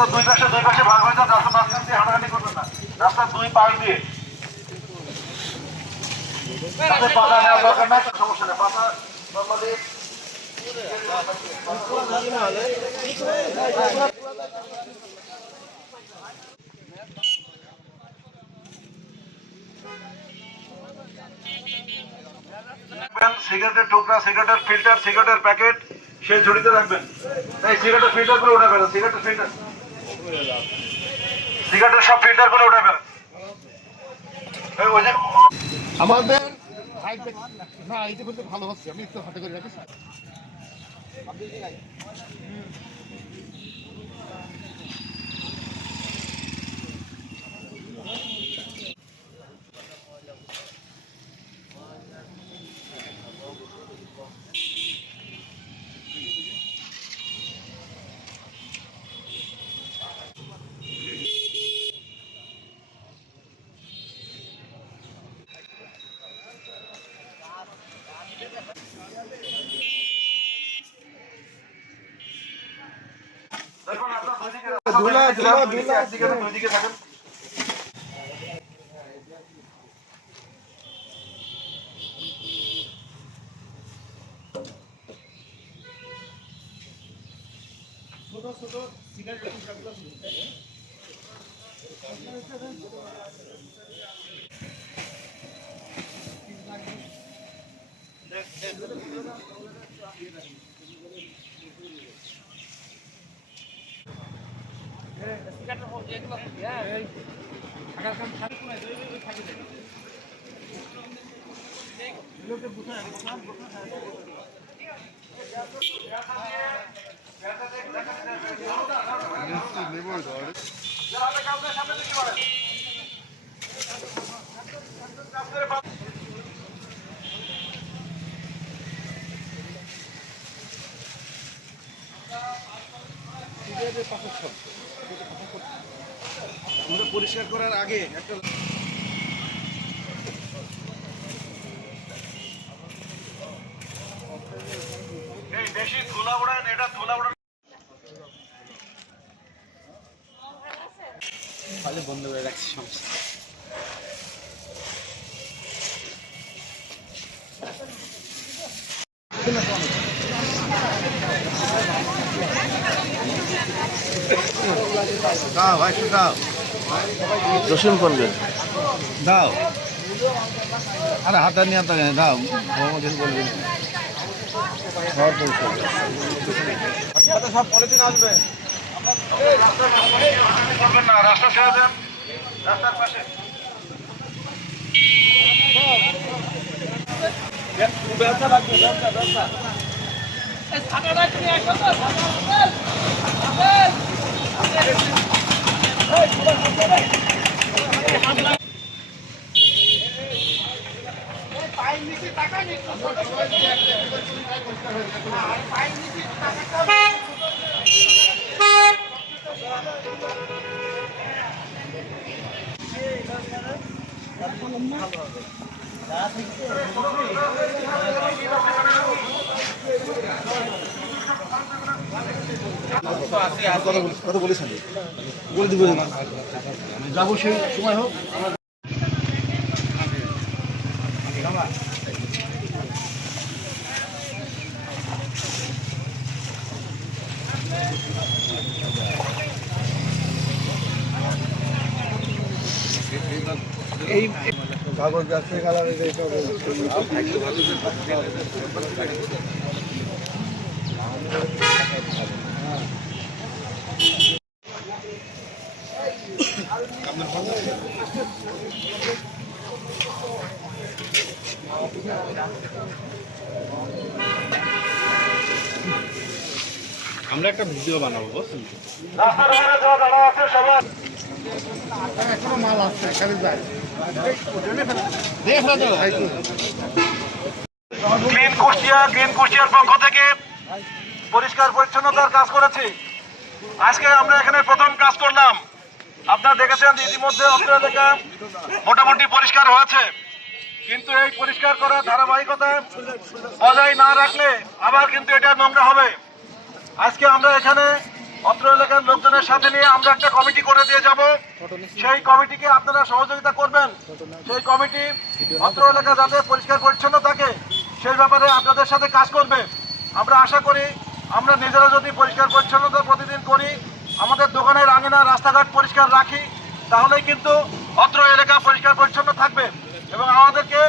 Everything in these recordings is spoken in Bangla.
রাস্তার দুই পাশে ভাগ হয়ে যান, রাস্তার মাঝখান দিয়ে হাঁটাহাঁটি করবেন না, রাস্তার দুই পাশ দিয়ে। পাতা নেওয়ার দরকার নাই, সমস্যা নেই, পাতা নর্মালি সিগারেটের টুকরা, সিগারেটের ফিল্টার, সিগারেটের প্যাকেট সেই ঝুড়িতে রাখবেন। এই সিগারেটের ফিল্টার করে উঠে ফেলেন, সিগারেটের ফিল্টার, সিগারেটের সব ফিল্টার করে উঠে ফেলেন। আমাদের না এইটা করতে ভালো হচ্ছে, আমি একটু হাতে করে রাখিস। দুইদিকে থাকেন। ছোট ছোট সিগারেট পরিষ্কার করার আগে একটা বেশি ধুলা ওড়ান, এটা ধুলা ওড়ান বন্ধ করে রাখছি, সমস্যা। দাও ভাই, দাও রসুন করবে, দাও, আরে হাতে নিয়ে দাও, বলবেন সব পলিথিন আসবে। করবেন না, রাস্তা ছেড়ে দেন, রাস্তার পাশে ব্যবসা লাগবে, ব্যবসা কথা বলেছেন, বলে দিব যাবো সেই সময় হোক। এই কাগজ ব্যবসা কালারে আমরা একটা ভিডিও বানাবো, বুঝছেন? এখনো মাল আসছে, খালি যায় গ্রিন কুষ্টিয়ার পক্ষ থেকে পরিষ্কার পরিচ্ছন্নতার কাজ করেছি। আজকে আমরা এখানে প্রথম কাজ করলাম। আপনারা দেখেছেন ইতিমধ্যে অত্র এলাকা মোটামুটি পরিষ্কার হয়েছে, কিন্তু এই পরিষ্কার করার ধারাবাহিকতা বজায় না রাখলে আবার কিন্তু এটা নোংরা হবে। আজকে আমরা এখানে অত্র এলাকার লোকজনের সাথে নিয়ে আমরা একটা কমিটি করে দিয়ে যাব। সেই কমিটিকে আপনারা সহযোগিতা করবেন। সেই কমিটি অত্র এলাকা যাতে পরিষ্কার পরিচ্ছন্ন থাকে সেই ব্যাপারে আপনাদের সাথে কাজ করবে। আমরা আশা করি আমরা নিজেরা যদি পরিষ্কার পরিচ্ছন্নতা প্রতিদিন করি, আমাদের দোকানের আঙিনা রাস্তাঘাট পরিষ্কার রাখি, তাহলেই কিন্তু অত্র এলাকা পরিষ্কার পরিচ্ছন্ন থাকবে। এবং আমাদেরকে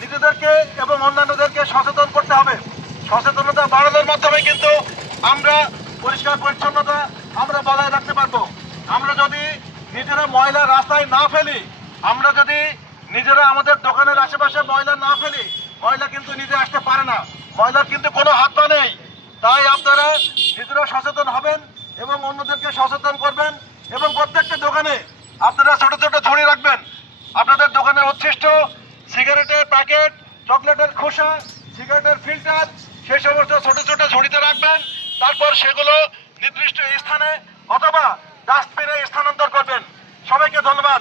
নিজেদেরকে এবং অন্যান্যদেরকে সচেতন করতে হবে। সচেতনতা বাড়ানোর মাধ্যমে কিন্তু আমরা পরিষ্কার পরিচ্ছন্নতা আমরা বজায় রাখতে পারবো। আমরা যদি নিজেরা ময়লা রাস্তায় না ফেলি, আমরা যদি নিজেরা আমাদের দোকানের আশেপাশে ময়লা না ফেলি, ময়লা কিন্তু নিজে আসতে পারে না, ময়লার কিন্তু কোনো হাত পা নেই। তাই আপনারা নিজেরা সচেতন হবেন এবং অন্যদেরকে সচেতন করবেন। এবং প্রত্যেকটা দোকানে আপনারা ছোট ছোট ঝুড়ি রাখবেন। আপনাদের দোকানের উচ্ছিষ্ট সিগারেটের প্যাকেট, চকলেটের খোসা, সিগারেটের ফিল্টার, সেই সমস্ত ছোট ছোট ঝুড়িতে রাখবেন। তারপর সেগুলো নির্দিষ্ট স্থানে অথবা ডাস্টবিনে স্থানান্তর করবেন। সবাইকে ধন্যবাদ।